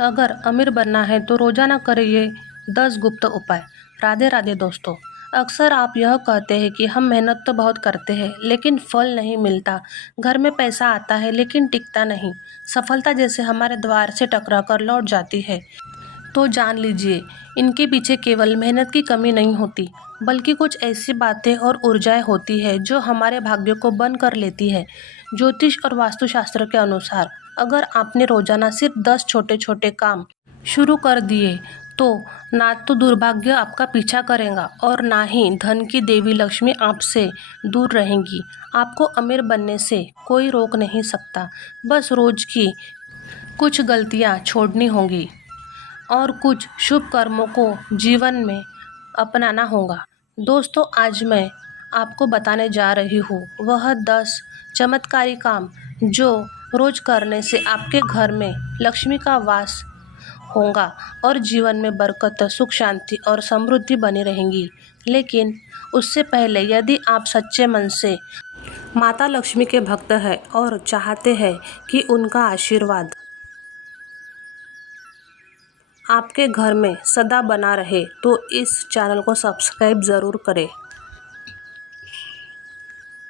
अगर अमीर बनना है तो रोजाना करें ये 10 गुप्त उपाय। राधे राधे दोस्तों। अक्सर आप यह कहते हैं कि हम मेहनत तो बहुत करते हैं लेकिन फल नहीं मिलता। घर में पैसा आता है लेकिन टिकता नहीं। सफलता जैसे हमारे द्वार से टकरा कर लौट जाती है। तो जान लीजिए, इनके पीछे केवल मेहनत की कमी नहीं होती, बल्कि कुछ ऐसी बातें और ऊर्जाएं होती है जो हमारे भाग्य को बंद कर लेती है। ज्योतिष और वास्तुशास्त्र के अनुसार अगर आपने रोजाना सिर्फ 10 छोटे छोटे काम शुरू कर दिए तो ना तो दुर्भाग्य आपका पीछा करेगा और ना ही धन की देवी लक्ष्मी आपसे दूर रहेंगी। आपको अमीर बनने से कोई रोक नहीं सकता। बस रोज की कुछ गलतियां छोड़नी होंगी और कुछ शुभ कर्मों को जीवन में अपनाना होगा। दोस्तों, आज मैं आपको बताने जा रही हूँ वह 10 चमत्कारी काम जो रोज करने से आपके घर में लक्ष्मी का वास होगा और जीवन में बरकत, सुख, शांति और समृद्धि बनी रहेंगी। लेकिन उससे पहले यदि आप सच्चे मन से माता लक्ष्मी के भक्त हैं और चाहते हैं कि उनका आशीर्वाद आपके घर में सदा बना रहे तो इस चैनल को सब्सक्राइब ज़रूर करें,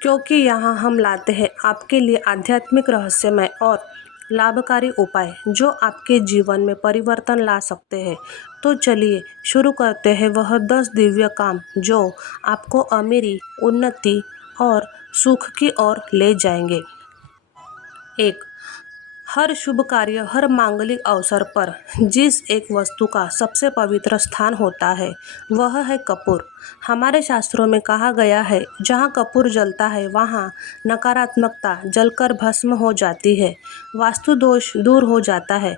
क्योंकि यहाँ हम लाते हैं आपके लिए आध्यात्मिक, रहस्यमय और लाभकारी उपाय जो आपके जीवन में परिवर्तन ला सकते हैं। तो चलिए शुरू करते हैं वह 10 दिव्य काम जो आपको अमीरी, उन्नति और सुख की ओर ले जाएंगे। 1। हर शुभ कार्य, हर मांगलिक अवसर पर जिस एक वस्तु का सबसे पवित्र स्थान होता है वह है कपूर। हमारे शास्त्रों में कहा गया है, जहाँ कपूर जलता है वहाँ नकारात्मकता जलकर भस्म हो जाती है, वास्तु दोष दूर हो जाता है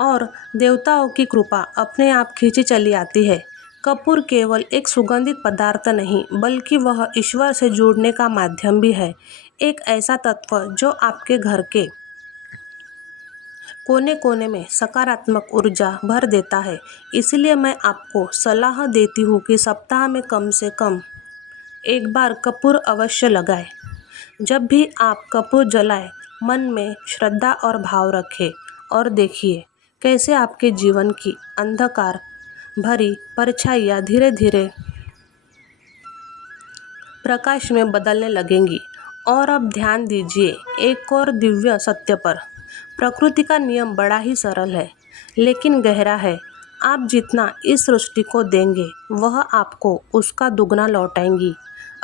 और देवताओं की कृपा अपने आप खींची चली आती है। कपूर केवल एक सुगंधित पदार्थ नहीं, बल्कि वह ईश्वर से जुड़ने का माध्यम भी है। एक ऐसा तत्व जो आपके घर के कोने कोने में सकारात्मक ऊर्जा भर देता है। इसलिए मैं आपको सलाह देती हूँ कि सप्ताह में कम से कम एक बार कपूर अवश्य लगाएं। जब भी आप कपूर जलाएं, मन में श्रद्धा और भाव रखें और देखिए कैसे आपके जीवन की अंधकार भरी परछाइयाँ धीरे धीरे प्रकाश में बदलने लगेंगी। और अब ध्यान दीजिए एक और दिव्य सत्य पर। प्रकृति का नियम बड़ा ही सरल है लेकिन गहरा है। आप जितना इस सृष्टि को देंगे वह आपको उसका दुगना लौटाएंगी।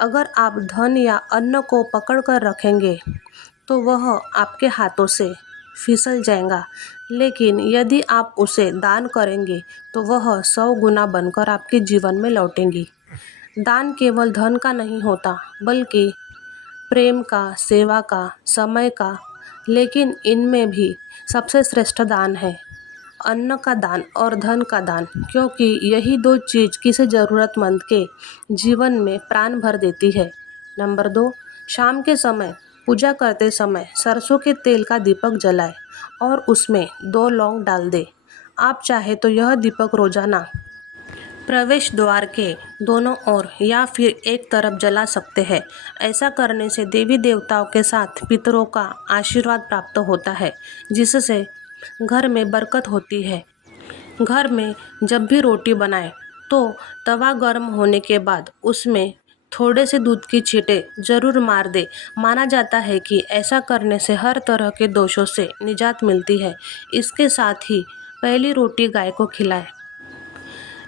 अगर आप धन या अन्न को पकड़ कर रखेंगे तो वह आपके हाथों से फिसल जाएगा, लेकिन यदि आप उसे दान करेंगे तो वह 100 गुना बनकर आपके जीवन में लौटेंगी। दान केवल धन का नहीं होता, बल्कि प्रेम का, सेवा का, समय का। लेकिन इनमें भी सबसे श्रेष्ठ दान है अन्न का दान और धन का दान, क्योंकि यही दो चीज़ किसी ज़रूरतमंद के जीवन में प्राण भर देती है। नंबर 2, शाम के समय पूजा करते समय सरसों के तेल का दीपक जलाएं और उसमें 2 लौंग डाल दें। आप चाहे तो यह दीपक रोजाना प्रवेश द्वार के दोनों ओर या फिर एक तरफ जला सकते हैं। ऐसा करने से देवी देवताओं के साथ पितरों का आशीर्वाद प्राप्त होता है, जिससे घर में बरकत होती है। घर में जब भी रोटी बनाएं तो तवा गर्म होने के बाद उसमें थोड़े से दूध की छींटे जरूर मार दे। माना जाता है कि ऐसा करने से हर तरह के दोषों से निजात मिलती है। इसके साथ ही पहली रोटी गाय को खिलाएं।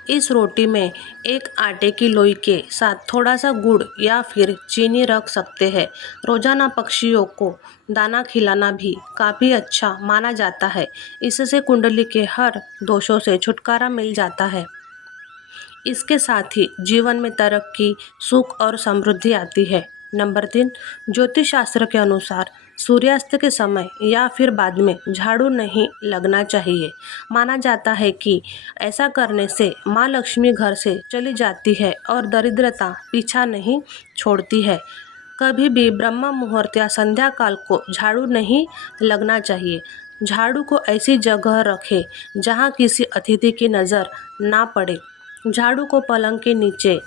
इस रोटी में एक आटे की लोई के साथ थोड़ा सा गुड़ या फिर चीनी रख सकते हैं। रोजाना पक्षियों को दाना खिलाना भी काफ़ी अच्छा माना जाता है। इससे कुंडली के हर दोषों से छुटकारा मिल जाता है। इसके साथ ही जीवन में तरक्की, सुख और समृद्धि आती है। नंबर 3, ज्योतिष शास्त्र के अनुसार सूर्यास्त के समय या फिर बाद में झाड़ू नहीं लगना चाहिए। माना जाता है कि ऐसा करने से माँ लक्ष्मी घर से चली जाती है और दरिद्रता पीछा नहीं छोड़ती है। कभी भी ब्रह्म मुहूर्त या संध्या काल को झाड़ू नहीं लगना चाहिए। झाड़ू को ऐसी जगह रखें जहाँ किसी अतिथि की नज़र ना पड़े। झाड़ू को पलंग के नीचे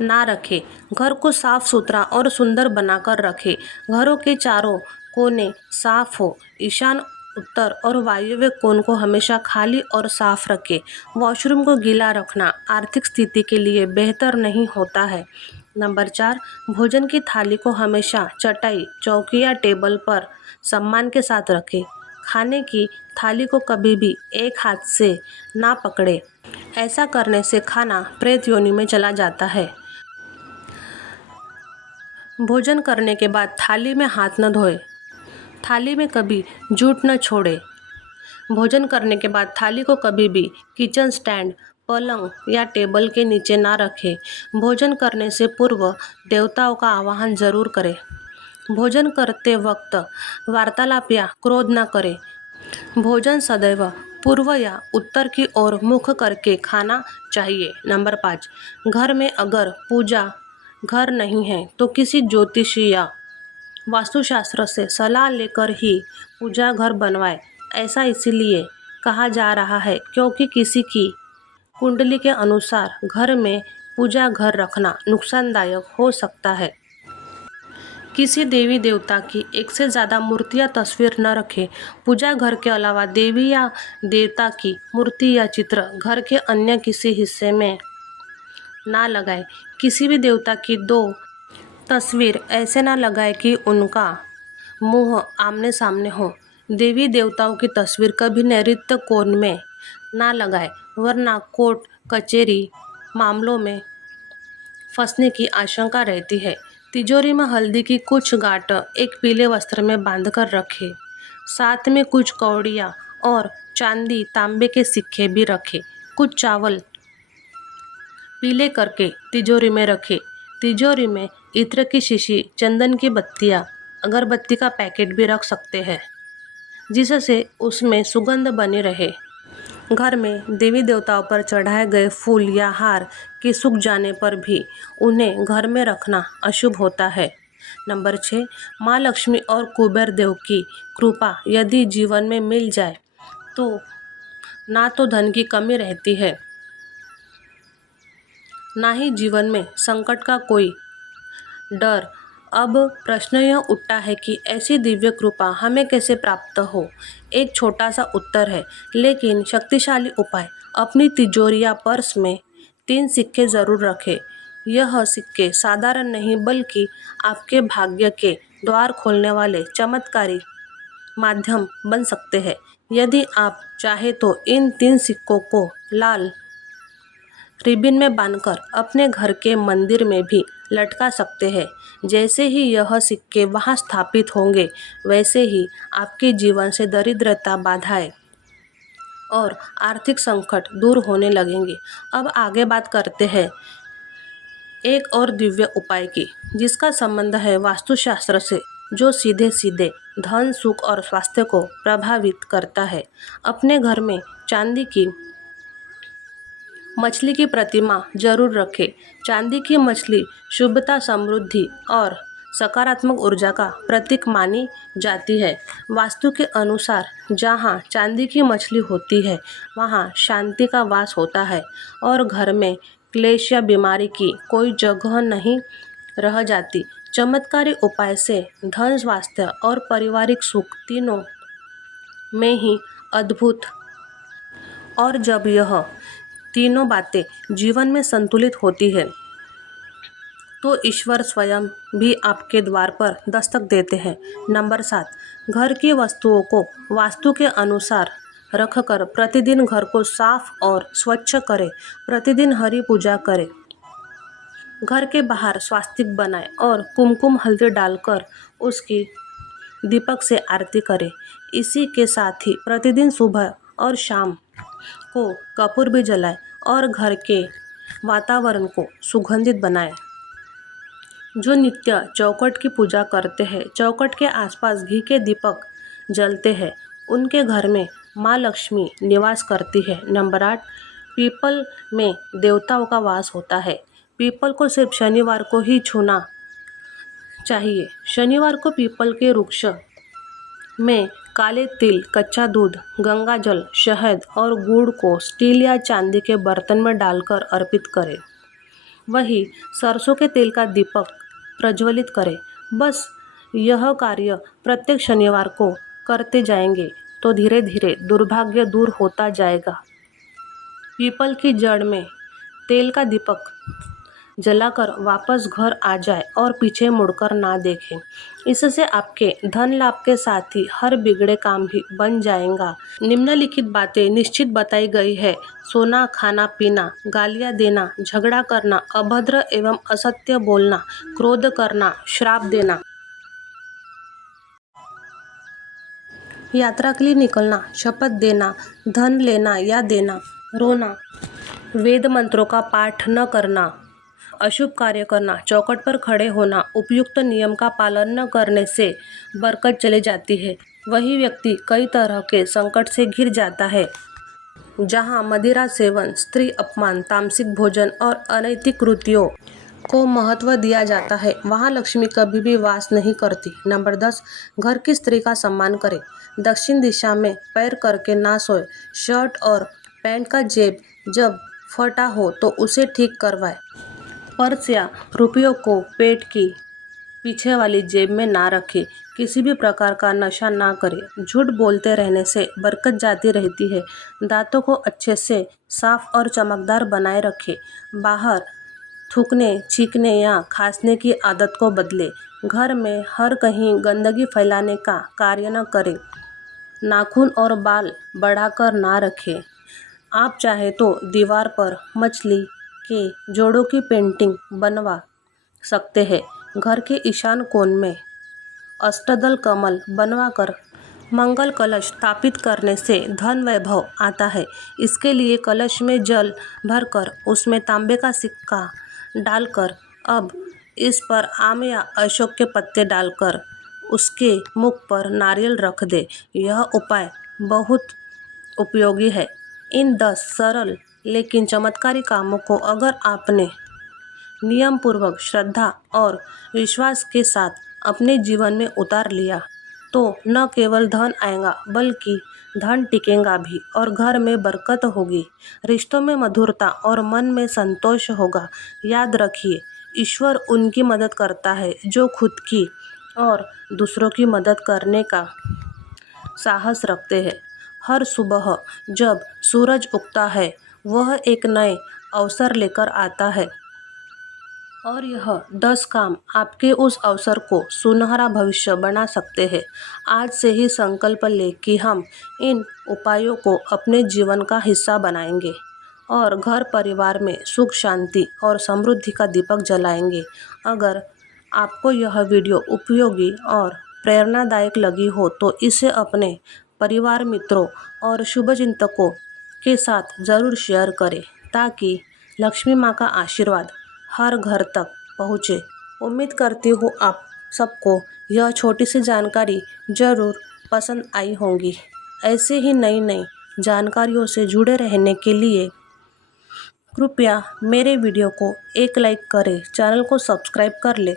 ना रखें। घर को साफ सुथरा और सुंदर बनाकर रखें। घरों के चारों कोने साफ हो। ईशान उत्तर और वायव्य कोण को हमेशा खाली और साफ रखें। वॉशरूम को गीला रखना आर्थिक स्थिति के लिए बेहतर नहीं होता है। नंबर 4, भोजन की थाली को हमेशा चटाई, चौकी या टेबल पर सम्मान के साथ रखें। खाने की थाली को कभी भी एक हाथ से ना पकड़े। ऐसा करने से खाना प्रेत योनि में चला जाता है। भोजन करने के बाद थाली में हाथ न धोए। थाली में कभी जूठ न छोड़े। भोजन करने के बाद थाली को कभी भी किचन स्टैंड, पलंग या टेबल के नीचे ना रखें। भोजन करने से पूर्व देवताओं का आवाहन जरूर करें। भोजन करते वक्त वार्तालाप या क्रोध न करें। भोजन सदैव पूर्व या उत्तर की ओर मुख करके खाना चाहिए। नंबर 5, घर में अगर पूजा घर नहीं है तो किसी ज्योतिषी या वास्तुशास्त्र से सलाह लेकर ही पूजा घर बनवाएं। ऐसा इसीलिए कहा जा रहा है क्योंकि किसी की कुंडली के अनुसार घर में पूजा घर रखना नुकसानदायक हो सकता है। किसी देवी देवता की एक से ज़्यादा मूर्ति या तस्वीर न रखें। पूजा घर के अलावा देवी या देवता की मूर्ति या चित्र घर के अन्य किसी हिस्से में ना लगाएं। किसी भी देवता की 2 तस्वीर ऐसे ना लगाएं कि उनका मुंह आमने सामने हो। देवी देवताओं की तस्वीर कभी नैऋत्य कोण में ना लगाएं, वरना कोर्ट कचहरी मामलों में फंसने की आशंका रहती है। तिजोरी में हल्दी की कुछ गांठ एक पीले वस्त्र में बांधकर रखें। साथ में कुछ कौड़ियाँ और चांदी तांबे के सिक्के भी रखें। कुछ चावल पीले करके तिजोरी में रखें। तिजोरी में इत्र की शीशी, चंदन की बत्तियाँ, अगरबत्ती का पैकेट भी रख सकते हैं, जिससे उसमें सुगंध बनी रहे। घर में देवी देवताओं पर चढ़ाए गए फूल या हार के सूख जाने पर भी उन्हें घर में रखना अशुभ होता है। नंबर 6, माँ लक्ष्मी और कुबेर देव की कृपा यदि जीवन में मिल जाए तो ना तो धन की कमी रहती है, ना ही जीवन में संकट का कोई डर। अब प्रश्न यह उठता है कि ऐसी दिव्य कृपा हमें कैसे प्राप्त हो। एक छोटा सा उत्तर है, लेकिन शक्तिशाली उपाय। अपनी तिजोरी या पर्स में 3 सिक्के जरूर रखें। यह सिक्के साधारण नहीं बल्कि आपके भाग्य के द्वार खोलने वाले चमत्कारी माध्यम बन सकते हैं। यदि आप चाहे तो इन 3 सिक्कों को लाल रिबन में बांधकर अपने घर के मंदिर में भी लटका सकते हैं। जैसे ही यह सिक्के वहां स्थापित होंगे, वैसे ही आपके जीवन से दरिद्रता, बाधाएं और आर्थिक संकट दूर होने लगेंगे। अब आगे बात करते हैं एक और दिव्य उपाय की, जिसका संबंध है वास्तुशास्त्र से, जो सीधे सीधे धन, सुख और स्वास्थ्य को प्रभावित करता है। अपने घर में चांदी की मछली की प्रतिमा जरूर रखें। चांदी की मछली शुभता, समृद्धि और सकारात्मक ऊर्जा का प्रतीक मानी जाती है। वास्तु के अनुसार जहाँ चांदी की मछली होती है, वहाँ शांति का वास होता है और घर में क्लेश या बीमारी की कोई जगह नहीं रह जाती। चमत्कारी उपाय से धन, स्वास्थ्य और पारिवारिक सुख तीनों में ही अद्भुत। और जब यह तीनों बातें जीवन में संतुलित होती है तो ईश्वर स्वयं भी आपके द्वार पर दस्तक देते हैं। नंबर 7, घर की वस्तुओं को वास्तु के अनुसार रखकर प्रतिदिन घर को साफ और स्वच्छ करें। प्रतिदिन हरि पूजा करें। घर के बाहर स्वास्तिक बनाएं और कुमकुम हल्दी डालकर उसकी दीपक से आरती करें। इसी के साथ ही प्रतिदिन सुबह और शाम को कपूर भी जलाएं और घर के वातावरण को सुगंधित बनाएं। जो नित्य चौखट की पूजा करते हैं, चौखट के आसपास घी के दीपक जलते हैं, उनके घर में माँ लक्ष्मी निवास करती है। नंबर 8, पीपल में देवताओं का वास होता है। पीपल को सिर्फ शनिवार को ही छूना चाहिए। शनिवार को पीपल के वृक्ष में काले तिल, कच्चा दूध, गंगा जल, शहद और गुड़ को स्टील या चांदी के बर्तन में डालकर अर्पित करें। वही सरसों के तेल का दीपक प्रज्वलित करें। बस यह कार्य प्रत्येक शनिवार को करते जाएंगे तो धीरे धीरे दुर्भाग्य दूर होता जाएगा। पीपल की जड़ में तेल का दीपक जलाकर वापस घर आ जाए और पीछे मुड़कर ना देखें। इससे आपके धन लाभ के साथ ही हर बिगड़े काम भी बन जाएगा। निम्नलिखित बातें निश्चित बताई गई है। सोना, खाना पीना, गालियाँ देना, झगड़ा करना, अभद्र एवं असत्य बोलना, क्रोध करना, श्राप देना, यात्रा के लिए निकलना, शपथ देना, धन लेना या देना, रोना, वेद मंत्रों का पाठ न करना, अशुभ कार्य करना, चौखट पर खड़े होना, उपयुक्त नियम का पालन न करने से बरकत चली जाती है। वही व्यक्ति कई तरह के संकट से घिर जाता है। जहाँ मदिरा सेवन, स्त्री अपमान, तामसिक भोजन और अनैतिक कृत्यों को महत्व दिया जाता है, वहाँ लक्ष्मी कभी भी वास नहीं करती। नंबर 10, घर की स्त्री का सम्मान करें। दक्षिण दिशा में पैर करके ना सोए। शर्ट और पैंट का जेब जब फटा हो तो उसे ठीक करवाएं। पर्स या रुपयों को पेट की पीछे वाली जेब में ना रखें। किसी भी प्रकार का नशा ना करें। झूठ बोलते रहने से बरकत जाती रहती है। दांतों को अच्छे से साफ और चमकदार बनाए रखें। बाहर थूकने, छींकने या खांसने की आदत को बदलें। घर में हर कहीं गंदगी फैलाने का कार्य न करें। नाखून और बाल बढ़ाकर ना रखें। आप चाहे तो दीवार पर मछली के जोड़ों की पेंटिंग बनवा सकते हैं। घर के ईशान कोण में अष्टदल कमल बनवाकर मंगल कलश स्थापित करने से धन वैभव आता है। इसके लिए कलश में जल भरकर उसमें तांबे का सिक्का डालकर अब इस पर आम या अशोक के पत्ते डालकर उसके मुख पर नारियल रख दे। यह उपाय बहुत उपयोगी है। इन 10 सरल लेकिन चमत्कारी कामों को अगर आपने नियम पूर्वक, श्रद्धा और विश्वास के साथ अपने जीवन में उतार लिया तो न केवल धन आएगा बल्कि धन टिकेगा भी और घर में बरकत होगी, रिश्तों में मधुरता और मन में संतोष होगा। याद रखिए, ईश्वर उनकी मदद करता है जो खुद की और दूसरों की मदद करने का साहस रखते हैं। हर सुबह जब सूरज उगता है वह एक नए अवसर लेकर आता है और यह 10 काम आपके उस अवसर को सुनहरा भविष्य बना सकते हैं। आज से ही संकल्प लें कि हम इन उपायों को अपने जीवन का हिस्सा बनाएंगे और घर परिवार में सुख, शांति और समृद्धि का दीपक जलाएंगे। अगर आपको यह वीडियो उपयोगी और प्रेरणादायक लगी हो तो इसे अपने परिवार, मित्रों और शुभचिंतकों के साथ ज़रूर शेयर करें ताकि लक्ष्मी माँ का आशीर्वाद हर घर तक पहुँचे। उम्मीद करती हूँ आप सबको यह छोटी सी जानकारी ज़रूर पसंद आई होगी। ऐसे ही नई नई जानकारियों से जुड़े रहने के लिए कृपया मेरे वीडियो को एक लाइक करें, चैनल को सब्सक्राइब कर लें